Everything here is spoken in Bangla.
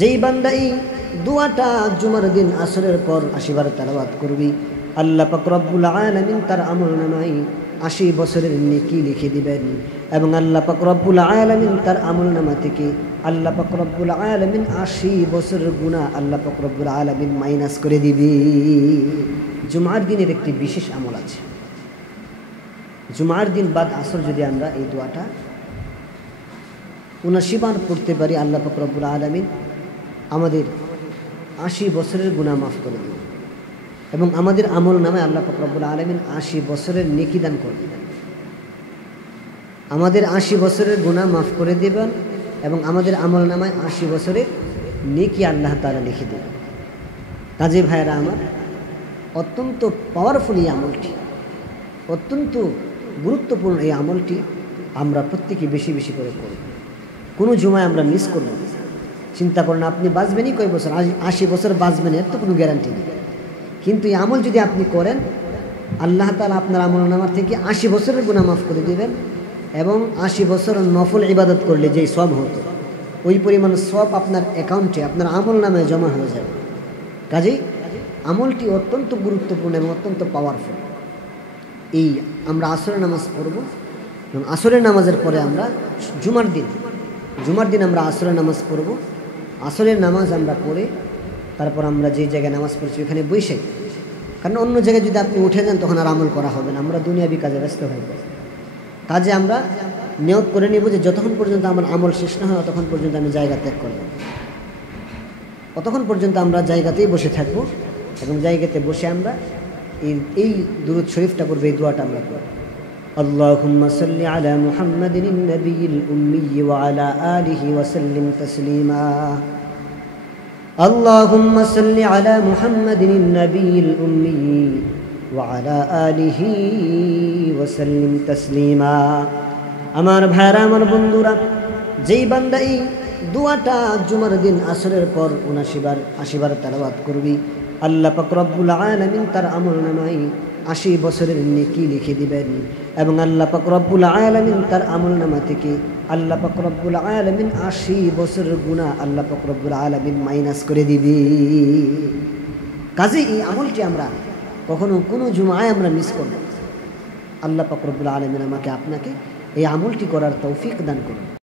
যেই বান্দা এই দোয়াটা জুমার দিন আসরের পর 80 বার তেলাওয়াত করবি, আল্লাহ পাক রব্বুল আলামিন তার আমলনামায় 80 বছরের নেকি লিখে দিবেন। এবং আল্লাহ পাক রব্বুল আলামিন তার আমলনামা থেকে আল্লাহ পাক রব্বুল আলামিন 80 বছরের গুনাহ আল্লাহ পাক রব্বুল আলামিন মাইনাস করে দিবে। জুমার দিনের একটি বিশেষ আমল আছে। জুমার দিন বাদ আসর যদি আমরা এই দোয়াটা 79 বার পড়তে পারি, আল্লাহ পাক রব্বুল আলামিন আমাদের 80 বছরের গুনাহ মাফ করে দেবেন এবং আমাদের আমল নামে আল্লাহ পাক রব্বুল আলামিন 80 বছরের নেকি দান করে দেবেন। আমাদের 80 বছরের গুনাহ মাফ করে দেবেন এবং আমাদের আমল নামায় 80 বছরের নেকি আল্লাহ তাআলা লিখে দেবেন। কাজী ভাইরা আমার, অত্যন্ত পাওয়ারফুল এই আমলটি, অত্যন্ত গুরুত্বপূর্ণ এই আমলটি আমরা প্রত্যেকে বেশি বেশি করে করব। কোনো জুমায় আমরা মিস করব না। চিন্তা করেন আপনি বাঁচবেনই কয় বছর, 80 বছর বাঁচবেন, এর তো কোনো গ্যারান্টি নেই। কিন্তু এই আমল যদি আপনি করেন, আল্লাহ তাআলা আপনার আমল নামার থেকে 80 বছরের গুনাহ মাফ করে দেবেন এবং 80 বছর নফল ইবাদত করলে যেই সওয়াব হতো ওই পরিমাণ সওয়াব আপনার অ্যাকাউন্টে, আপনার আমল নামে জমা হয়ে যাবে। কাজেই আমলটি অত্যন্ত গুরুত্বপূর্ণ এবং অত্যন্ত পাওয়ারফুল। এই আমরা আসরের নামাজ পড়ব এবং আসরের নামাজের পরে আমরা জুমার দিন আমরা আসরের নামাজ পড়ব। আসরের নামাজ আমরা পড়ে তারপর আমরা যে জায়গায় নামাজ পড়ছি ওখানে বসে, কারণ অন্য জায়গায় যদি আপনি উঠে যান তখন আর আমল করা হবে না, আমরা দুনিয়াবি কাজে ব্যস্ত হয়ে যাব। কাজে আমরা নিয়ত করে নেব যে যতক্ষণ পর্যন্ত আমার আমল শেষ না হয় ততক্ষণ পর্যন্ত আমি জায়গা ত্যাগ করব, ততক্ষণ পর্যন্ত আমরা জায়গাতেই বসে থাকব এবং জায়গাতে বসে আমরা এই দুরূদ শরীফটা করব, এই দোয়াটা আমরা করব। اللهم صل على محمد النبي الأمي وعلى آله وسلم تسليما اللهم صل على محمد النبي الأمي وعلى آله وسلم تسليما। আমার ভাইরা, আমার বন্ধুরা, যেই বান্দা এই দোয়াটা জুমার দিন আসরের পর 80 বার তেলাওয়াত করবি, আল্লাহ পাক রব্বুল আলামিন তার আমলনামায় 80 বছরের নেকি লিখে দিবেন এবং আল্লাহ পাক রব্বুল আলামিন তার আমলনামা থেকে আল্লাহ পাক রব্বুল আলামিন 80 বছরের গুনাহ আল্লাহ পাক রব্বুল আলামিন মাইনাস করে দিবে। কাজে এই আমলটি আমরা কখনো কোনো জুমায় আমরা মিস করব না। আল্লাহ পাক রব্বুল আলামিন আমাকে আপনাকে এই আমলটি করার তৌফিক দান করুন।